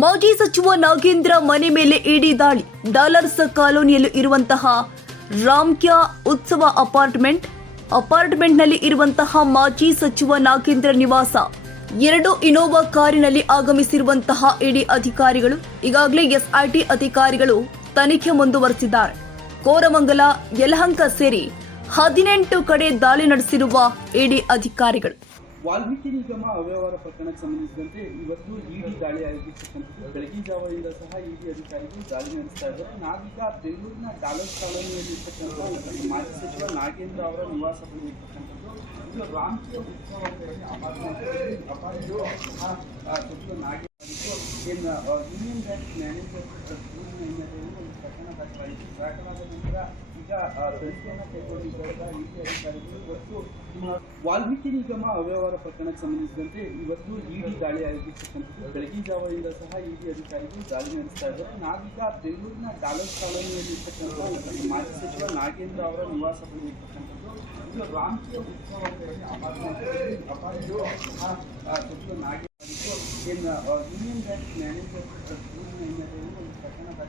ಮಾಜಿ ಸಚಿವ ನಾಗೇಂದ್ರ ಮನೆ ಮೇಲೆ ಇಡಿ ದಾಳಿ. ಡಾಲರ್ಸ್ ಕಾಲೋನಿಯಲ್ಲಿ ಇರುವಂತಹ ರಾಮ್ಕ್ಯಾ ಉತ್ಸವ ಅಪಾರ್ಟ್ಮೆಂಟ್, ಅಪಾರ್ಟ್ಮೆಂಟ್ನಲ್ಲಿ ಇರುವಂತಹ ಮಾಜಿ ಸಚಿವ ನಾಗೇಂದ್ರ ನಿವಾಸ. ಎರಡು ಇನೋವಾ ಕಾರಿನಲ್ಲಿ ಆಗಮಿಸಿರುವಂತಹ ಇಡಿ ಅಧಿಕಾರಿಗಳು, ಈಗಾಗಲೇ ಎಸ್ಐಟಿ ಅಧಿಕಾರಿಗಳು ತನಿಖೆ ಮುಂದುವರೆಸಿದ್ದಾರೆ. ಕೋರಮಂಗಲ, ಯಲಹಂಕ ಸೇರಿ ಹದಿನೆಂಟು ಕಡೆ ದಾಳಿ ನಡೆಸಿರುವ ಇಡಿ ಅಧಿಕಾರಿಗಳು. ವಾಲ್ಮೀಕಿ ನಿಗಮ ಅವ್ಯವಹಾರ ಪ್ರಕರಣಕ್ಕೆ ಸಂಬಂಧಿಸಿದಂತೆ ಇವತ್ತು ಇಡಿ ದಾಳಿ ಆಯೋಜಿಸಿರ್ತಕ್ಕಂಥದ್ದು. ಬೆಳಗಿನ ಜಾವದಿಂದ ಸಹ ಇಡಿ ಅಧಿಕಾರಿಗಳು ದಾಳಿ ನಡೆಸ್ತಾ ಇದ್ದಾರೆ. ನಾವೀಗ ಬೆಂಗಳೂರಿನ ಡಾಲರ್ ಕಾಲೋನಿಯಲ್ಲಿ ಇರ್ತಕ್ಕಂಥ ಮಾಜಿ ಸಚಿವ ನಾಗೇಂದ್ರ ಅವರ ನಿವಾಸ ಬಳಿ ಇರ್ತಕ್ಕಂಥದ್ದು. ಇದು ರಾಮಕೀಯ ಉತ್ಸವ ನಾಗೇಂದ್ರ ಯೂನಿಯನ್ ಬ್ಯಾಂಕ್ ಮ್ಯಾನೇಜರ್ ಒಂದು ಪ್ರಕರಣ ದಾಖಲಾಯಿತು. ದಾಖಲಾದ ನಂತರ ಈಗ ಆ, ತನಿಖೆಯನ್ನು ಕೈಗೊಂಡಿದ್ದಾರೆ ಇಡಿ ಅಧಿಕಾರಿಗಳು ಇವತ್ತು ಆ, ವಾಲ್ಮೀಕಿ ನಿಗಮ ಅವ್ಯವಹಾರ ಪ್ರಕರಣಕ್ಕೆ ಸಂಬಂಧಿಸಿದಂತೆ ಇವತ್ತು ಇಡಿ ದಾಳಿ ಆಯೋಜಿಸಿರ್ತಕ್ಕಂಥದ್ದು ಬೆಳಗಿನ ಜಾವದಿಂದ ಸಹ ಇಡಿ ಅಧಿಕಾರಿಗಳು ದಾಳಿ ನಡೆಸ್ತಾ ಇದ್ದಾರೆ ನಾವೀಗ ಬೆಂಗಳೂರಿನ ಡಾಲರ್ಸ್ ಕಾಲೋನಿಯಲ್ಲಿ ಇರ್ತಕ್ಕಂಥ ಮಾಜಿ ಸಚಿವ ನಾಗೇಂದ್ರ ಅವರ ನಿವಾಸ ಬಳಿ ಇರ್ತಕ್ಕಂಥದ್ದು ಇದು ರಾಮ್ಕಿ ಉತ್ಸವ ಅಪಾರ್ಟ್ಮೆಂಟ್ ಅಪಾರ್ಟ್ಮೆಂಟ್ ಸಹ ಆ, ಸಚಿವ ನಾಗೇಂದ್ರ ಏನು ಯೂನಿಯನ್ ಬ್ಯಾಂಕ್ ಮ್ಯಾನೇಜರ್ ಹಿನ್ನೆಲೆಯಲ್ಲಿ ಒಂದು ಪ್ರಕರಣ ದಾಖಲಾಯಿತು ದಾಖಲಾದ ನಂತರ ಈಗ ಆ, ತನಿಖೆಯನ್ನು ಕೈಗೊಂಡಿದ್ದಾರೆ ಇಡಿ ಅಧಿಕಾರಿಗಳು ಇವತ್ತು ಆ,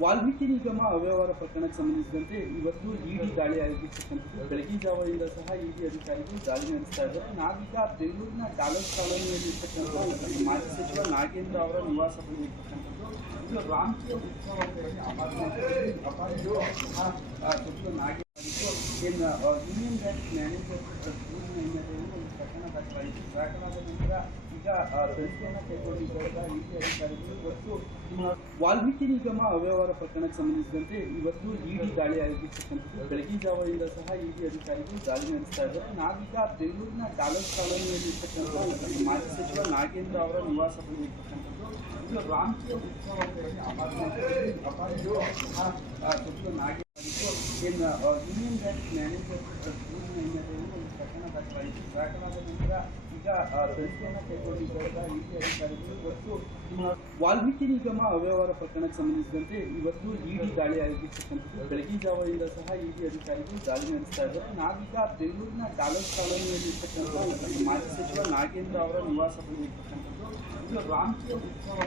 ವಾಲ್ಮೀಕಿ ನಿಗಮ ಅವ್ಯವಹಾರ ಪ್ರಕರಣಕ್ಕೆ ಸಂಬಂಧಿಸಿದಂತೆ ಇವತ್ತು ಇಡಿ ದಾಳಿ ಆಯೋಜಿಸಿರ್ತಕ್ಕಂಥದ್ದು ಬೆಳಗಿನ ಜಾವದಿಂದ ಸಹ ಇಡಿ ಅಧಿಕಾರಿಗಳು ದಾಳಿ ನಡೆಸ್ತಾ ಇದ್ದಾರೆ. ನಾವೀಗ ಬೆಂಗಳೂರಿನ ಡಾಲರ್ಸ್ ಕಾಲೋನಿಯಲ್ಲಿ ಇರ್ತಕ್ಕಂಥ ಮಾಜಿ ಸಚಿವ ನಾಗೇಂದ್ರ ಅವರ ನಿವಾಸ ಬಳಿ ಇರ್ತಕ್ಕಂಥದ್ದು ಇದು ರಾಮ್ಕಿ ಉತ್ಸವ ಅಪಾರ್ಟ್ಮೆಂಟ್ ಅಪಾರ್ಟ್ಮೆಂಟ್ ಸಹ ಆ, ಸಚಿವ ನಾಗೇಂದ್ರ ಏನು ಯೂನಿಯನ್ ಬ್ಯಾಂಕ್ ಮ್ಯಾನೇಜರ್ ವಾಲ್ಮೀಕಿ ನಿಗಮ ಅವ್ಯವಹಾರ ಪ್ರಕರಣಕ್ಕೆ ಸಂಬಂಧಿಸಿದಂತೆ ಇವತ್ತು ಇಡಿ ದಾಳಿ ಆಯೋಜಿಸಿರ್ತಕ್ಕಂಥದ್ದು. ಬೆಳಗಿನ ಜಾವದಿಂದ ಸಹ ಇಡಿ ಅಧಿಕಾರಿಗಳು ದಾಳಿ ನಡೆಸ್ತಾ ಇದ್ದಾರೆ. ನಾವೀಗ ಬೆಂಗಳೂರಿನ ಡಾಲರ್ಸ್ ಕಾಲೋನಿಯಲ್ಲಿರ್ತಕ್ಕಂಥ ಮಾಜಿ ಸಚಿವ ನಾಗೇಂದ್ರ ಅವರ ನಿವಾಸ ಬಳಿ ಇರ್ತಕ್ಕಂಥದ್ದು ಇದು ರಾಮಕೀಯ ಉತ್ಸವ ಆ, ಸಚಿವ ನಾಗೇಂದ್ರ ಏನು ಯೂನಿಯನ್ ಬ್ಯಾಂಕ್ ಮ್ಯಾನೇಜರ್ ಹಿನ್ನೆಲೆಯಲ್ಲಿ ಒಂದು ಪ್ರಕರಣ ದಾಖಲಾಯಿತು. ದಾಖಲಾದ ನಂತರ ಈಗ ತನಿಖೆಯನ್ನು ಕೈಗೊಂಡಿದ್ದಾರೆ ಇಡಿ ಅಧಿಕಾರಿಗಳು ಇವತ್ತು ವಾಲ್ಮೀಕಿ ನಿಗಮ ಅವ್ಯವಹಾರ ಪ್ರಕರಣಕ್ಕೆ ಸಂಬಂಧಿಸಿದಂತೆ ಇವತ್ತು ಇಡಿ ದಾಳಿ ಆಗಿರ್ತಕ್ಕಂಥದ್ದು ಬೆಳಗಿನ ಜಾವದಿಂದ ಸಹ ಇಡಿ ಅಧಿಕಾರಿಗಳು ದಾಳಿ ನಡೆಸ್ತಾ ಇದ್ದಾರೆ. ನಾವೀಗ ಬೆಂಗಳೂರಿನ ಡಾಲರ್ಸ್ ಕಾಲೋನಿಯಲ್ಲಿರ್ತಕ್ಕಂಥ ಮಾಜಿ ಸಚಿವ ನಾಗೇಂದ್ರ ಅವರ ನಿವಾಸ ಬಳಿ ಇರ್ತಕ್ಕಂಥದ್ದು. ಇದು ರಾಮಕೀಯ ಉತ್ಸವ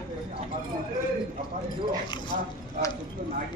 ಅಪಾರ್ಟ್ಮೆಂಟ್ ಅಪಾರ್ಟ್ಮೆಂಟ್ ಸಹ